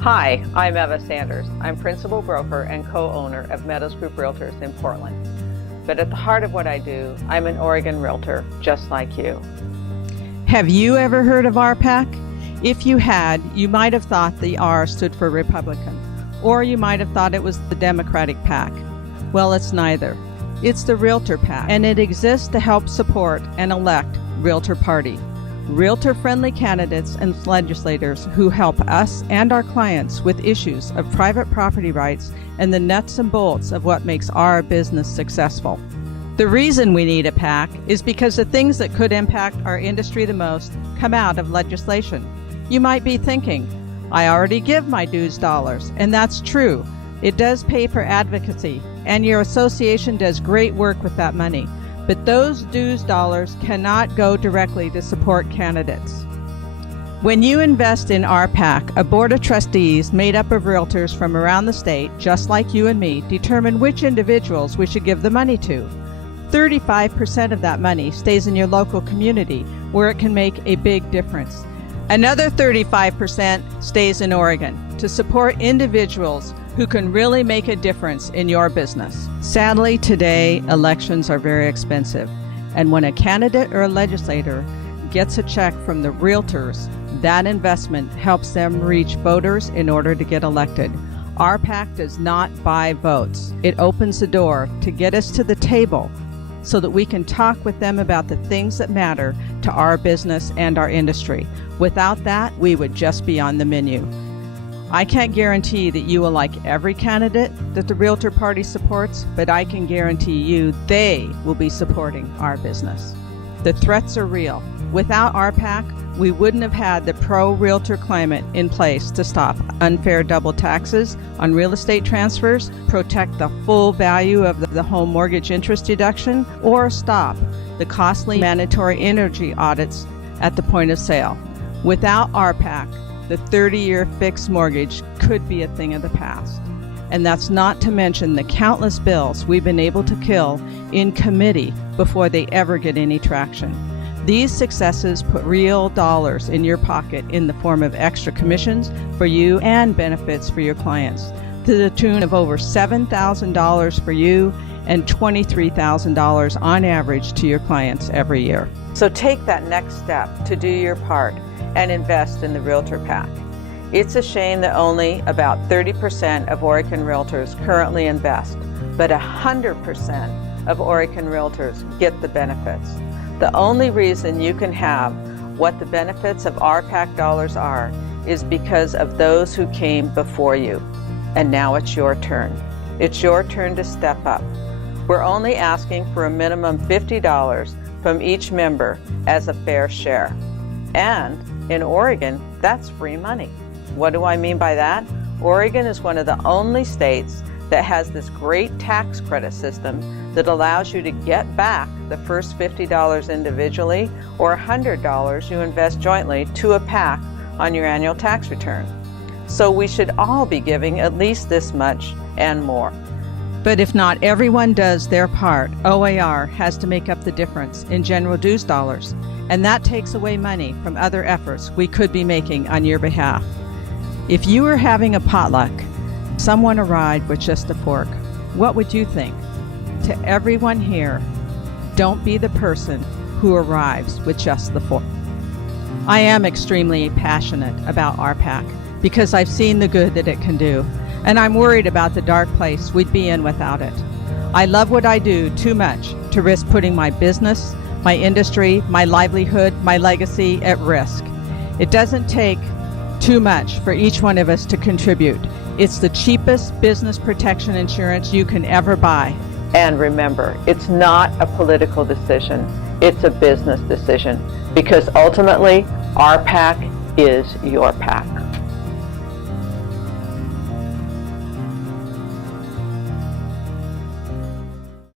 Hi, I'm Eva Sanders. I'm principal broker and co-owner of Meadows Group Realtors in Portland. But at the heart of what I do, I'm an Oregon realtor, just like you. Have you ever heard of RPAC? If you had, you might have thought the R stood for Republican, or you might have thought it was the Democratic PAC. Well, it's neither. It's the Realtor PAC, and it exists to help support and elect Realtor Party. Realtor-friendly candidates and legislators who help us and our clients with issues of private property rights and the nuts and bolts of what makes our business successful. The reason we need a PAC is because the things that could impact our industry the most come out of legislation. You might be thinking, I already give my dues dollars, and that's true. It does pay for advocacy, and your association does great work with that money. But those dues dollars cannot go directly to support candidates. When you invest in RPAC, a board of trustees made up of realtors from around the state, just like you and me, determine which individuals we should give the money to. 35% of that money stays in your local community, where it can make a big difference. Another 35% stays in Oregon to support individuals who can really make a difference in your business. Sadly, today, elections are very expensive. And when a candidate or a legislator gets a check from the realtors, that investment helps them reach voters in order to get elected. RPAC does not buy votes. It opens the door to get us to the table so that we can talk with them about the things that matter to our business and our industry. Without that, we would just be on the menu. I can't guarantee that you will like every candidate that the Realtor Party supports, but I can guarantee you they will be supporting our business. The threats are real. Without RPAC, we wouldn't have had the pro-realtor climate in place to stop unfair double taxes on real estate transfers, protect the full value of the home mortgage interest deduction, or stop the costly mandatory energy audits at the point of sale. Without RPAC, the 30-year fixed mortgage could be a thing of the past. And that's not to mention the countless bills we've been able to kill in committee before they ever get any traction. These successes put real dollars in your pocket in the form of extra commissions for you and benefits for your clients, to the tune of over $7,000 for you and $23,000 on average to your clients every year. So take that next step to do your part and invest in the Realtor PAC. It's a shame that only about 30% of Oregon realtors currently invest, but 100% of Oregon realtors get the benefits. The only reason you can have what the benefits of RPAC dollars are is because of those who came before you. And now it's your turn. It's your turn to step up. We're only asking for a minimum $50 from each member as a fair share. And in Oregon, that's free money. What do I mean by that? Oregon is one of the only states that has this great tax credit system that allows you to get back the first $50 individually or $100 you invest jointly to a PAC on your annual tax return. So we should all be giving at least this much and more. But if not everyone does their part, OAR has to make up the difference in general dues dollars, and that takes away money from other efforts we could be making on your behalf. If you were having a potluck, someone arrived with just a fork, what would you think? To everyone here, don't be the person who arrives with just the fork. I am extremely passionate about RPAC because I've seen the good that it can do, and I'm worried about the dark place we'd be in without it. I love what I do too much to risk putting my business, my industry, my livelihood, my legacy at risk. It doesn't take too much for each one of us to contribute. It's the cheapest business protection insurance you can ever buy. And remember, it's not a political decision, it's a business decision, because ultimately, our PAC is your PAC.